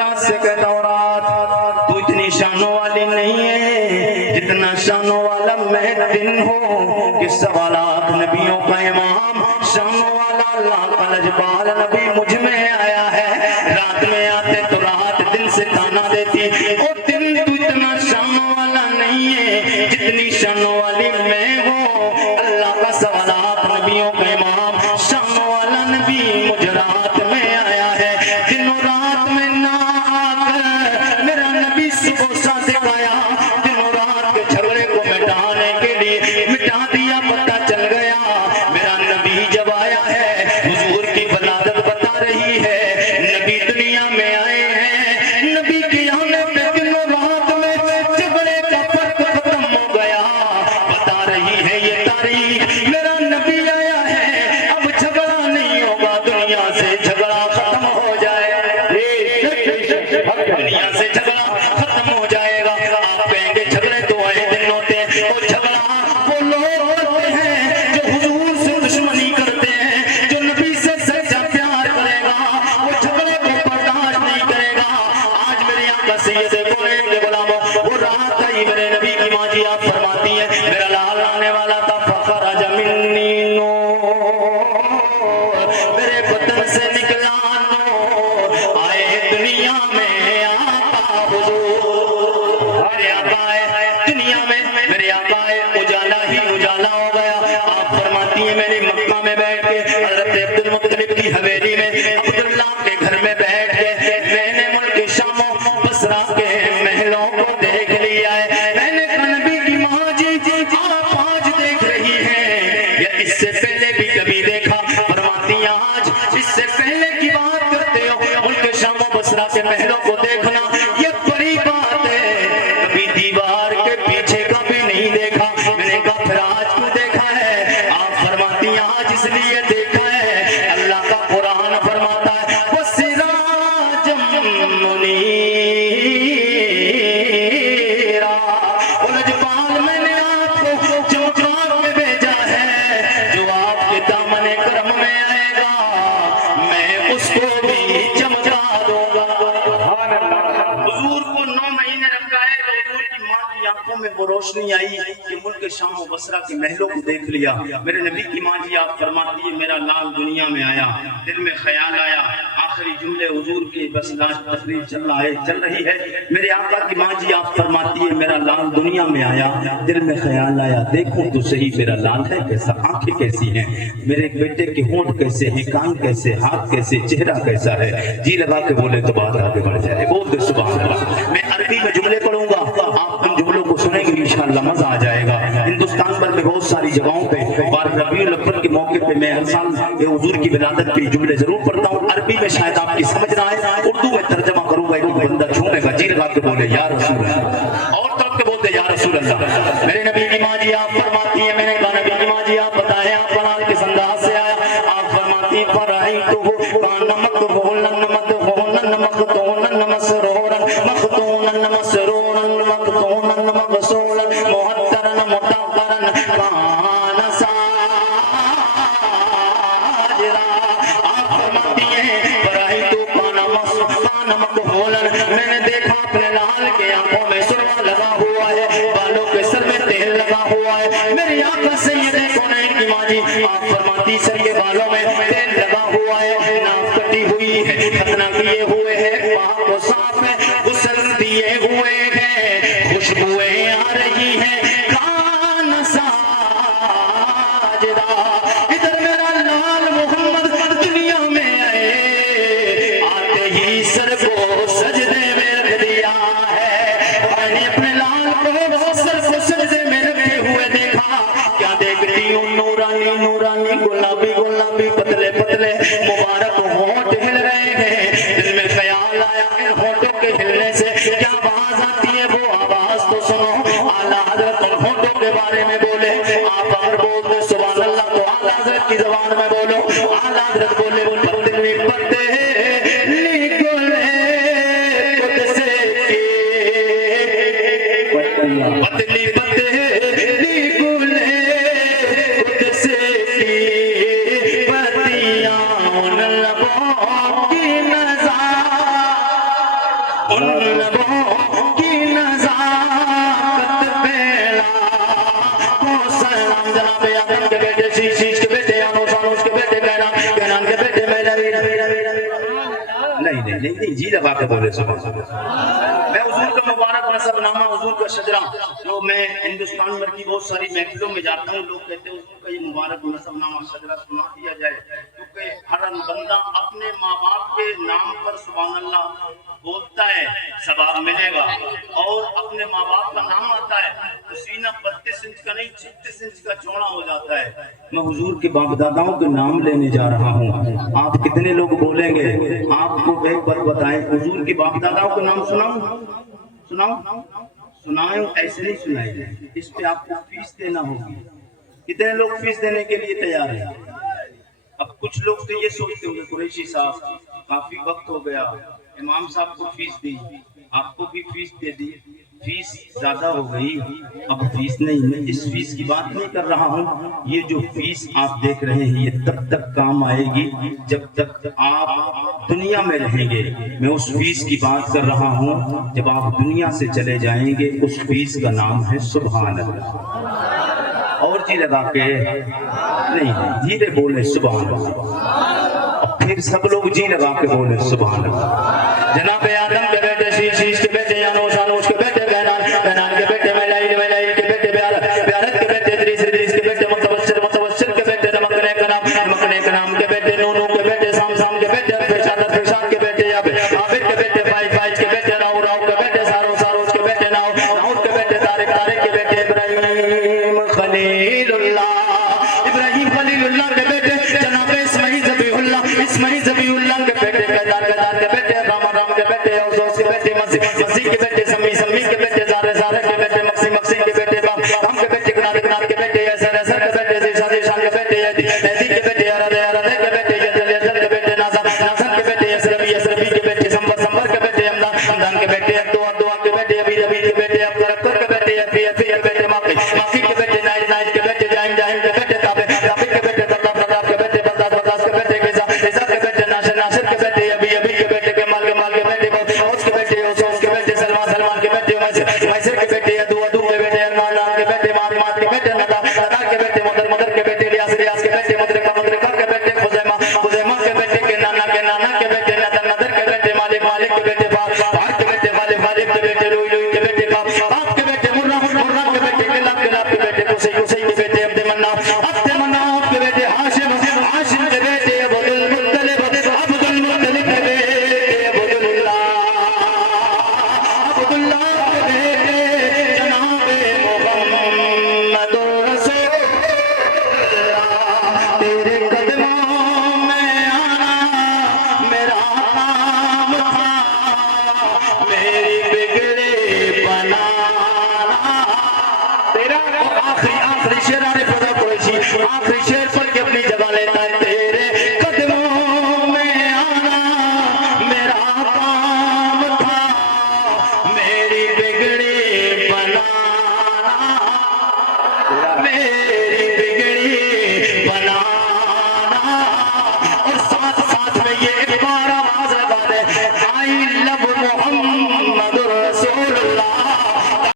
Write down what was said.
رات سے کہ تورات تو اتنی شانوں والی نہیں ہے جتنا شانوں والا میں دن ہوں کہ سوالات نبیوں کا امام شانوں والا اللہ کا لجپال نبی مجھ میں آیا ہے. رات میں آتے تو رات دن سے تانا دیتی اور دن تو اتنا شانوں والا نہیں ہے جتنی شانوں والی میں ہوں. اللہ کا سوالات نبیوں کا امام شانوں والا نبی مجھ رات میں آیا ہے. دنوں رات میں نہ آ کر میرا نبی صبح صادق آیا. دنوں رات کے جھگڑے کو مٹانے کے لیے مٹا دیا. پتہ چل گیا میرا نبی جب آیا ہے حضور کی ولادت بتا رہی ہے. نبی دنیا میں آئے ہیں. نبی کے آنے پہ دنوں رات میں جھگڑے کا فرق ختم ہو گیا. بتا رہی ہے یہ تاریخ میرا نبی آیا ہے. اب جھگڑا نہیں ہوگا دنیا سے جھگڑا ختم ہو جائے گا. دنیا سے جھگڑا ختم ہو جائے گا. آپ کہیں گے جھگڑے تو آئے دن ہوتے ہیں اور جھگڑا وہ لوگ کرتے ہیں جو حضور سے دشمنی کرتے ہیں جو نبی سے سچا پیار کرے گا وہ جھگڑے کو برداشت نہیں کرے گا. آج میرے آقا سید کونین کے غلاموں وہ رات آئی میرے نبی کی ماں جی آپ فرماتی ہیں میرا لال آنے والا تھا فخرج منی نور میرے بدن سے نکلا نور آئے دنیا میں آقا حضور. میرے آقا آئے دنیا میں میرے آقا آئے اجالا ہی اجالا ہو گیا. آپ فرماتی ہیں میں نے مکہ میں بیٹھ کے حضرت عبد المطلب کی حویلی میں عبداللہ کے گھر میں بیٹھ کے میں نے ملک شام و بصرہ کے محلوں کو دیکھ لیا ہے. میں نے کہا نبی کی ماں جی آپ آج دیکھ رہی ہیں یا اس سے پہلے بھی کبھی دیکھا؟ فرماتی ہیں آج اس سے پہلے کی بات کرتے ہو. ملک شام و بصرہ کے محلوں کو دیکھنا یہ بڑی بات ہے. کبھی دیوار کے پیچھے کا بھی نہیں دیکھا. میں نے کہا پھر آج کیوں دیکھا ہے؟ آپ فرماتی ہیں آج اس لیے دیکھا ہے اللہ کا قرآن فرماتا ہے وَسِرَاجًا مُنِيرًا. اور لجپال میں نے آپ کو جو جواب میں بھیجا ہے جو آپ کے دامن کرم میں آئے گا میں اس کو بھی چمکا دوں گا. حضور کو 9 مہینے رکھا ہے تو حضور کی ماں کی آنکھوں میں وہ روشنی آئی کہ ملک شام و بصرہ کے محلوں کو دیکھ لیا. میرے نبی کی ماں جی آپ فرماتی ہے میرا لال دنیا میں آیا. دل میں خیال آیا آخری جملے حضور کی بس لاش تقریر چل رہی ہے. میرے آقا کی ماں جی آپ فرماتی ہے میرا لال دنیا میں آیا. دل میں خیال آیا دیکھو تو صحیح میرا لال ہے کیسا, آنکھیں کیسی ہیں, میرے بیٹے کے ہونٹ کیسے ہیں, کان کیسے, ہاتھ کیسے, چہرہ کیسا ہے. جی لگا کے بولے تو بات آگے بڑھ جائے. بول دے سبحان اللہ. میں عربی میں جملے پڑھوں گا آپ ان جملوں کو سنیں گے انشاءاللہ مزہ آ جائے گا. ہندوستان بھر میں بہت ساری جگہوں پہ بار ربیع الاول کے موقع پہ میں ہر سال حضور کی ولادت کے جملے ضرور پڑھتا ہوں. عربی میں شاید آپ کی سمجھ نہ آئے, اردو میں ترجمہ کروں گا. ایک بندہ چھوڑے گا جی لگا کے بولے یا رسول اللہ, اور طرف کے بولتے یا رسول اللہ. میرے نبی کی ماں جی آپ فرماتی ہے میں نے کہا نبی کی ماں جی آپ بتائیں آپ بلال کس انداز سے آیا. آپ فرماتی فرأیتہ کان مقبولا مدہونا مقتونا مسرورا مختونا مسرورا مقتونا مغسولا محترا مطہرا کان ساجرا. آپ فرماتی ہیں فرأیتہ کان مقبولا میں نے دیکھا اپنے لال کے آنکھوں میں سرما لگا ہوا ہے, بالوں کے سر میں تیل لگا ہوا ہے. میری آنکھ سید کونین کی ماں جی آپ فرماتی سر کے بالوں میں تیل لگا ہوا ہے, ناف کٹی ہوئی ہے, ختنہ کیے ہوئے ہیں, پاک و صاف ہے, غسل دیے ہوئے ہیں, خوشبوئیں آ رہی ہیں, کان ساجدہ. ادھر میرا لال محمد دنیا میں آئے, آتے ہی سر کو سجدے میں رکھ دیا ہے. میں نے اپنے لال کو سر کو سجدے میں رکھے ہوئے دیکھا. کیا دیکھتی ہوں نورانی نورانی گلابی گلابی پتلے پتلے مبارک ہونٹ ہل رہے ہیں. دل میں خیال آیا ان ہونٹوں کے ہلنے سے کیا آواز آتی ہے, وہ آواز تو سنو. اعلیٰ حضرت ان ہونٹوں کے بارے میں بولے. آپ اگر بولتے سبحان اللہ تو اعلیٰ حضرت کی زبان میں بولو. اعلیٰ حضرت بولے پتلی پتلی گلے قدس کے پتلی پتلی گلے قدس کی پتیاں ان لبوں کی نظر ان لبوں کی نزاکت پہ لاکھوں سلام جناب آدم کے بیٹے شیش کے بیٹے آنوس کے بیٹے کینان کے بیٹے نہیں جی لگا کے بولے سبحان اللہ۔ میں حضور کا مبارک نسب نامہ، حضور کا شجرہ، جو میں ہندوستان بھر کی بہت ساری محفلوں میں جاتا ہوں، لوگ کہتے ہیں حضور کا یہ مبارک نسب نامہ شجرہ سنا دیا جائے، کیونکہ ہر بندہ اپنے ماں باپ کے نام پر سبحان اللہ بولتا ہے ثواب ملے گا، اور اپنے ماں باپ کا نام آتا ہے تو سینہ 32 انچ کا نہیں 36 انچ کا چوڑا ہو جاتا ہے۔ میں حضور کے باپ داداؤں کے نام لینے جا رہا ہوں، آپ کتنے لوگ بولیں گے؟ آپ کو ایک بات بتائیں، حضور کے باپ داداؤں کے نام سنائیں، ایسے نہیں سنائیں، اس پہ آپ کو فیس دینا ہوگی۔ کتنے لوگ فیس دینے کے لیے تیار ہیں؟ اب کچھ لوگ تو یہ سوچتے ہوں گے قریشی صاحب کافی وقت ہو گیا، امام صاحب کو فیس دی، آپ کو بھی فیس دے دی، فیس زیادہ ہو گئی۔ اب فیس نہیں، میں اس فیس کی بات نہیں کر رہا ہوں، یہ جو فیس آپ دیکھ رہے ہیں یہ تب تک کام آئے گی جب تک آپ دنیا میں رہیں گے۔ میں اس فیس کی بات کر رہا ہوں جب آپ دنیا سے چلے جائیں گے، اس فیس کا نام ہے سبحان اللہ۔ اور جی لگا کے نہیں، دھیرے بولے سبحان اللہ، پھر سب لوگ جی لگا کے بولے سبحان اللہ۔ جناب آدم کے بیٹے شیش کے بیٹے آنوس کے بیٹے کینان کے بیٹے میلائیل کے بیٹے بیارت کے بیٹے ادریس کے بیٹے متوشر کے بیٹے نمکنے کنام کے بیٹے نونو کے بیٹے سام کے بیٹے فرشاد کے بیٹے عابد کے بیٹے فائز کے بیٹے راؤ کے بیٹے ساروس کے بیٹے ناؤ کے بیٹے طارق کے بیٹے ابراہیم خلیل اللہ کے بیٹے جناب اسماعیل ذبیح اللہ کے بیٹے قیدار کے بیٹے رام کے بیٹے اوزوس کے بیٹے مسیح کے بیٹے سمی کے بیٹے زارے کے بیٹے مقسی کے بیٹے رام کے بیٹے گناد کے بیٹے ایسر کے بیٹے شان کے بیٹے ایدی کے بیٹے ارادے کے بیٹے یزل کے بیٹے نازن کے بیٹے یسربی کے بیٹے سمبر کے بیٹے حمدان کے بیٹے دعا کے بیٹے ابی کے بیٹے ابکر کے بیٹے افی کے بیٹے ماقی کے بیٹے نائج کے بیٹے جاہم کے بیٹے تابع کے بیٹے برداد کے بیٹے برداد کے بیٹے غزا کے بیٹے ناصر کے بیٹے ابی کے بیٹے کمال کے بیٹے اوس کے بیٹے سلمان کے بیٹے میسر کے بیٹے ادو کے بیٹے ارمان کے بیٹے مات کے بیٹے ندا کے بیٹے مدر کے بیٹے ریاض کے بیٹے مدرکہ کے بیٹے خزیمہ کے بیٹے کے نانا کے بیٹے ندر کے بیٹے مالک کے بیٹے بار کے بیٹے غالب کے بیٹے لوئی کے بیٹے باپ کے بیٹے مرام کے بیٹے کلاب کے بیٹے کسی کے بیٹے عبد مناف کے بیٹے ہاشم کے بیٹے عبد المطلب کے بیٹے عبد اللہ کے بیٹے جناب محمد رسول اللہ۔ تیرے قدموں میں آنا میرا کام تھا، میری بگڑی بنانا تیرا۔ آخری شعر آخری شعر پڑھ کے اپنی جگہ لیتا ہے، تیرے قدموں میں آنا میرا کام تھا، میری بگڑی بنانا، میری